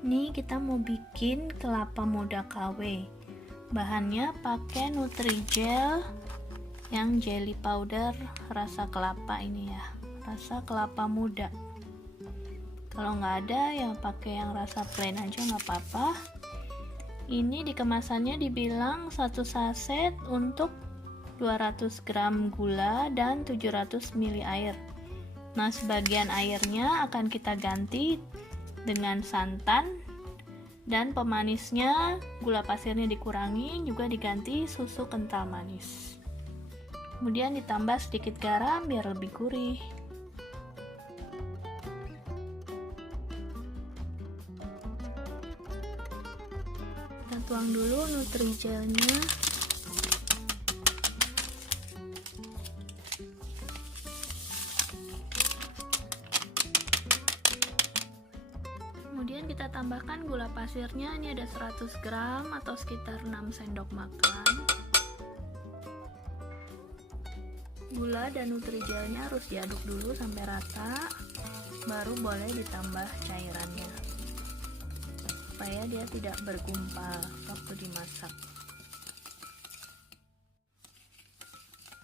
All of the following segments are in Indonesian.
Nih kita mau bikin kelapa muda KW. Bahannya pakai Nutrijel yang jelly powder rasa kelapa ini ya, rasa kelapa muda. Kalau nggak ada ya pakai yang rasa plain aja nggak apa-apa. Ini di kemasannya dibilang 1 saset untuk 200 gram gula dan 700 ml air. Nah, sebagian airnya akan kita ganti dengan santan, dan pemanisnya gula pasirnya dikurangi, juga diganti susu kental manis. Kemudian ditambah sedikit garam biar lebih gurih. Kita tuang dulu Nutrijelnya. Kemudian kita tambahkan gula pasirnya, ini ada 100 gram atau sekitar 6 sendok makan. Gula dan Nutrijelnya harus diaduk dulu sampai rata, baru boleh ditambah cairannya supaya dia tidak bergumpal waktu dimasak.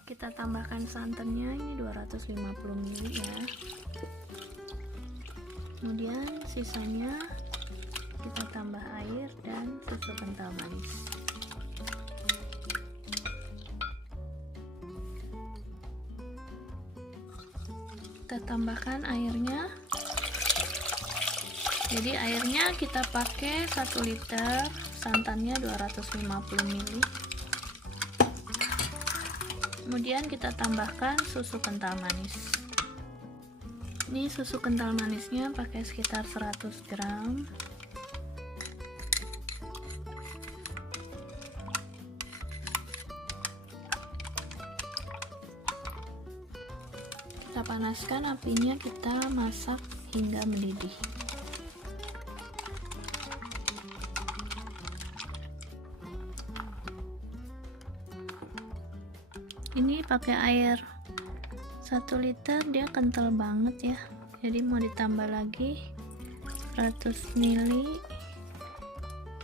Kita tambahkan santannya, ini 250 ml ya. Kemudian sisanya kita tambah air dan susu kental manis. Kita tambahkan airnya. Jadi airnya kita pakai 1 liter, santannya 250 ml. Kemudian kita tambahkan susu kental manis. Ini susu kental manisnya pakai sekitar 100 gram. Kita panaskan apinya, kita masak hingga mendidih. Ini pakai air 1 liter, dia kental banget ya, jadi mau ditambah lagi 100 ml,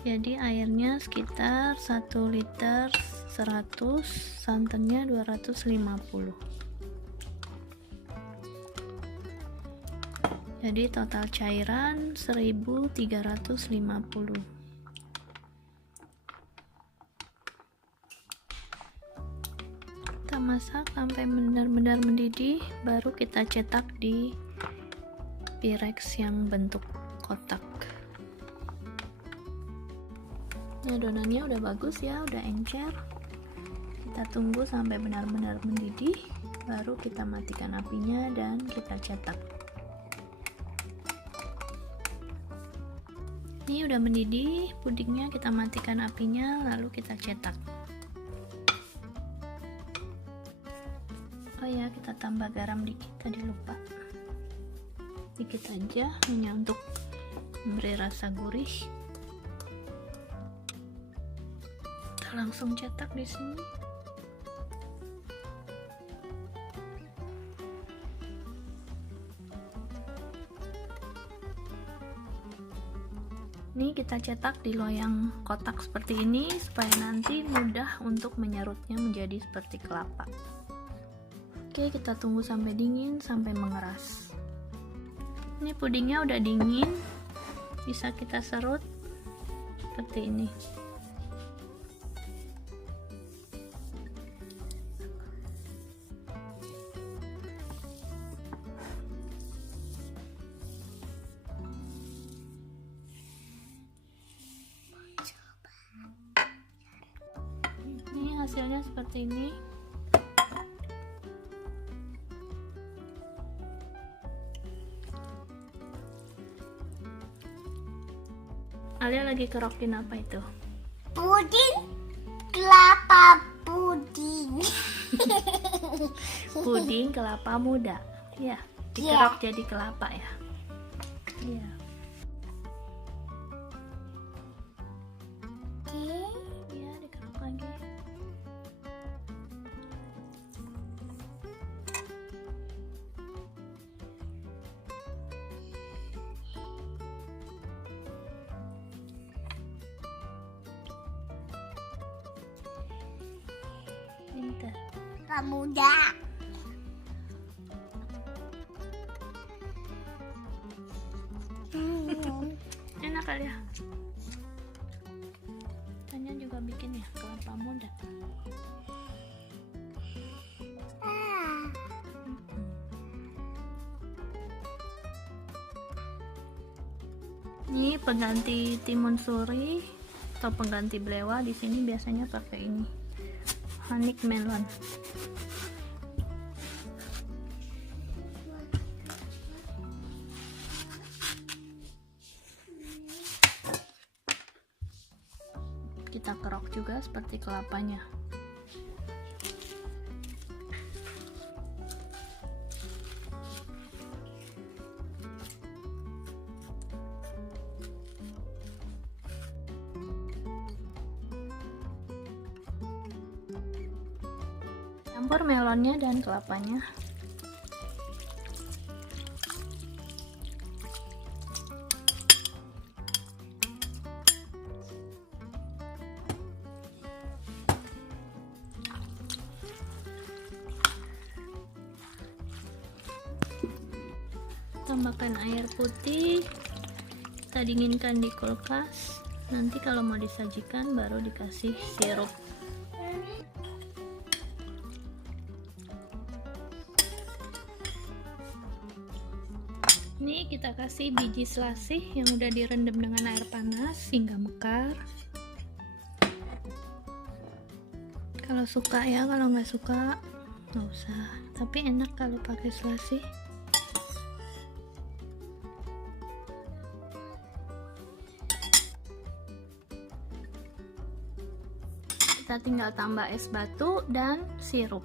jadi airnya sekitar 1 liter 100, santannya 250, jadi total cairan 1350. Kita masak sampai benar-benar mendidih, baru kita cetak di Pyrex yang bentuk kotak. Nah, adonannya udah bagus ya, udah encer. Kita tunggu sampai benar-benar mendidih, baru kita matikan apinya dan kita cetak. Ini udah mendidih, pudingnya kita matikan apinya, lalu kita cetak. Oh ya, kita tambah garam dikit, tadi lupa. Dikit aja, hanya untuk memberi rasa gurih. Kita langsung cetak di sini. Ini kita cetak di loyang kotak seperti ini supaya nanti mudah untuk menyerutnya menjadi seperti kelapa. Oke, kita tunggu sampai dingin, sampai mengeras. Ini pudingnya udah dingin, bisa kita serut seperti ini. Ini hasilnya seperti ini. Alia lagi kerokin apa itu? Puding kelapa puding. Puding kelapa muda. Ya, dikerok jadi kelapa ya. Iya. Oke. Iya, dikerok lagi. powder. Muda. Enak kali ya. Tanya juga bikin ya kelapa muda. Ini pengganti timun suri atau pengganti belewa. Di sini biasanya pakai ini, honey melon. Kita kerok juga seperti kelapanya. Campur melonnya dan kelapanya. Tambahkan air putih, kita dinginkan di kulkas. Nanti kalau mau disajikan baru dikasih sirup. Ini kita kasih biji selasih yang udah direndam dengan air panas hingga mekar. Kalau suka ya, kalau nggak suka nggak usah. Tapi enak kalau pakai selasih. Kita tinggal tambah es batu dan sirup.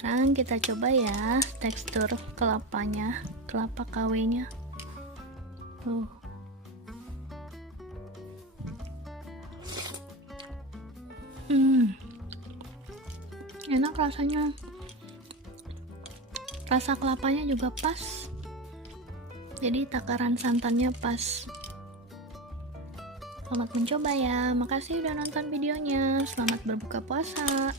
Sekarang kita coba ya tekstur kelapanya, kelapa KW-nya. Enak rasanya. Rasa kelapanya juga pas. Jadi takaran santannya pas. Selamat mencoba ya. Makasih udah nonton videonya. Selamat berbuka puasa.